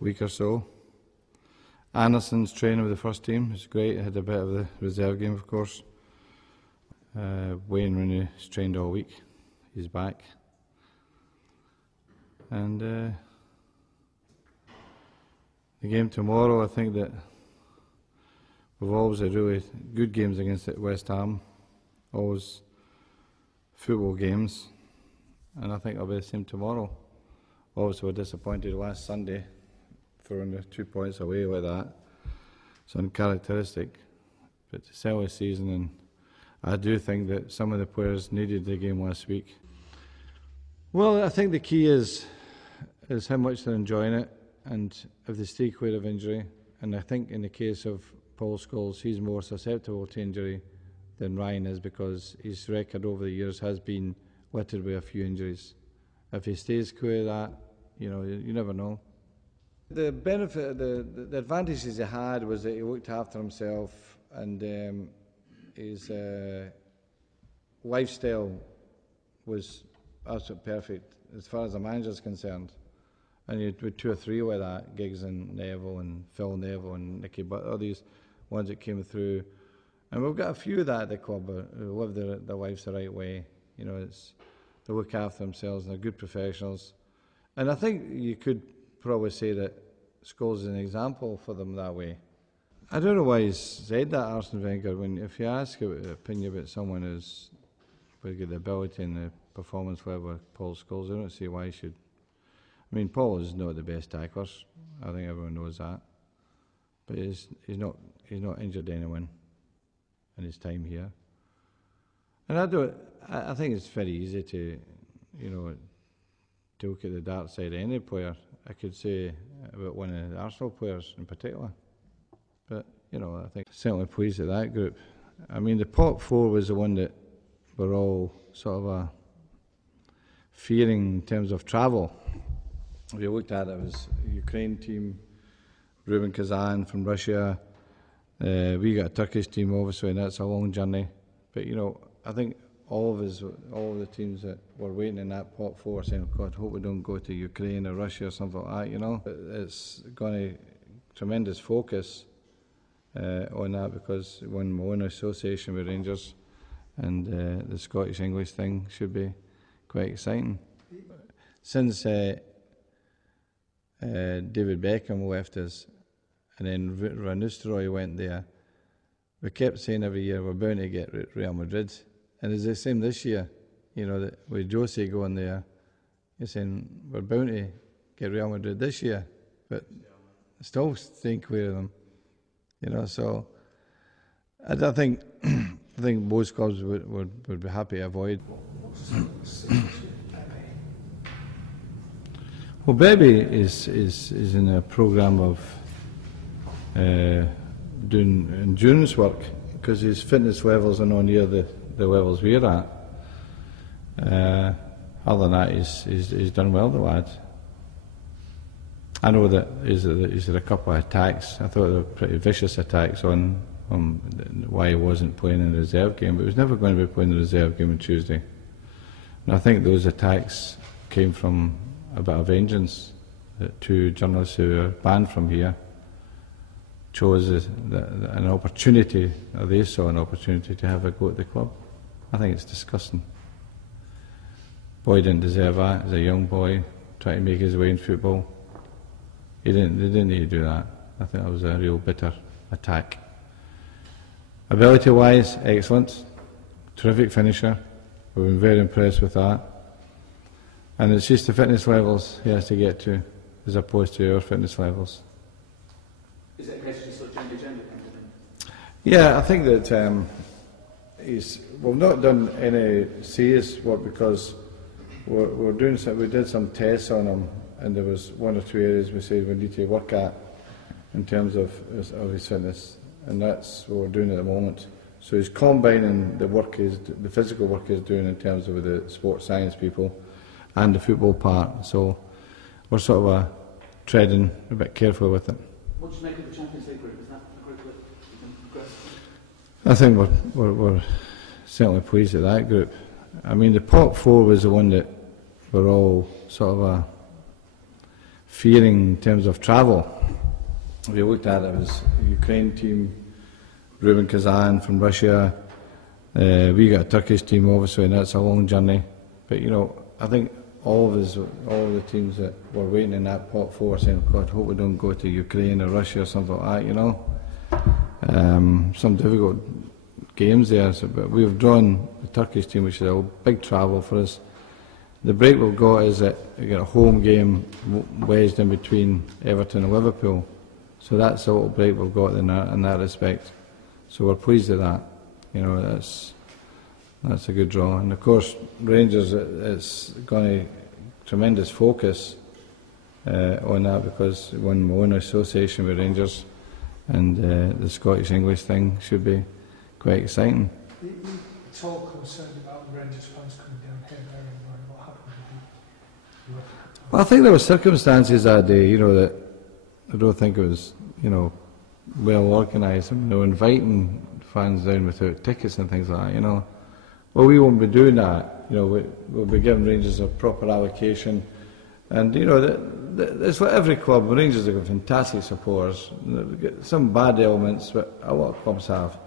week or so. Anderson's training with the first team. It's great. He had a bit of the reserve game, of course. Wayne Rooney's trained all week. He's back. And the game tomorrow, I think that we've always had really good games against West Ham. Always football games. And I think it'll be the same tomorrow. Obviously, we're disappointed last Sunday, throwing the 2 points away like that. It's uncharacteristic. But to sell the season, and I do think that some of the players needed the game last week. Well, I think the key is how much they're enjoying it, and if they stay clear of injury. And I think in the case of Paul Scholes, he's more susceptible to injury than Ryan is, because his record over the years has been littered with a few injuries. If he stays clear of that, you never know. The benefit, the advantages he had was that he looked after himself, and his lifestyle was absolutely perfect as far as the manager's concerned. And you had 2 or 3 like that, Giggs and Neville and Phil Neville and Nicky Butt, all these ones that came through. And we've got a few of that at the club who live their lives the right way. They look after themselves and they're good professionals. And I think you could probably say that Scholes is an example for them that way. I don't know why he's said that, Arsene Wenger. If you ask an opinion about someone who's got the ability and the performance level of Paul Scholes, I don't see why he should. I mean, Paul is not the best tackler. I think everyone knows that. But he's not injured anyone in his time here. And I think it's very easy to look at the dark side of any player. I could say about one of the Arsenal players in particular. But, I think certainly pleased at that group. I mean, the top 4 was the one that we're all sort of fearing in terms of travel. If you looked at it, it was a Ukraine team, Rubin Kazan from Russia. We got a Turkish team, obviously, and that's a long journey. But, I think all of the teams that were waiting in that pot 4 saying, oh God, hope we don't go to Ukraine or Russia or something like that, It's going to tremendous focus on that, because when my own association with Rangers and the Scottish-English thing should be quite exciting. Since David Beckham left us, and then Van Nistelrooy went there, we kept saying every year we're bound to get Real Madrid. And it's the same this year, that with Jose going there, you're saying we're bound to get Real Madrid this year, but still staying clear of them. So I think most clubs would be happy to avoid. Well, Bebe is in a programme of doing endurance work, because his fitness levels are not near the levels we're at. Other than that, he's done well, the lad. I know that he's had a couple of attacks. I thought they were pretty vicious attacks on why he wasn't playing in the reserve game, but he was never going to be playing in the reserve game on Tuesday. And I think those attacks came from a bit of vengeance that 2 journalists who were banned from here chose an opportunity, or they saw an opportunity to have a go at the club. I think it's disgusting. Boy didn't deserve that. He's a young boy trying to make his way in football. They didn't need to do that. I think that was a real bitter attack. Ability-wise, excellent. Terrific finisher. We've been very impressed with that. And it's just the fitness levels he has to get to, as opposed to our fitness levels. Is it a case of just sort of gender? Yeah, I think that we've not done any serious work, because we did some tests on him, and there was 1 or 2 areas we said we need to work at in terms of his fitness, and that's what we're doing at the moment. So he's combining the physical work he's doing in terms of the sports science people and the football part. So we're sort of treading a bit carefully with it. What do you make of the Champions League group? Is that a group that you can progress? I think we're certainly pleased at that group. I mean, the pot 4 was the one that we're all sort of fearing in terms of travel. If you looked at it, it was a Ukraine team, Rubin Kazan from Russia. We got a Turkish team, obviously, and that's a long journey. But you know, I think all of us, all of the teams that were waiting in that pot four, saying, "God, hope we don't go to Ukraine or Russia or something like that." You know, some difficult games there. So, but we've drawn the Turkish team, which is a big travel for us. The break we've got is that we got a home game wedged in between Everton and Liverpool. So that's a little break we've got in that respect. So we're pleased with that. You know, that's a good draw. And of course, Rangers, it's going to tremendous focus on that, because we won my own association with Rangers, and the Scottish English thing should be quite exciting. You talk concerned about Rangers fans coming down here, what happened with you? Well, I think there were circumstances that day, you know, that I don't think it was, you know, well organised. I mean, they were inviting fans down without tickets and things like that, you know. Well, we won't be doing that. You know, we'll be giving Rangers a proper allocation. And, you know, it's like every club. Rangers have got fantastic supporters. Some bad elements, but a lot of clubs have.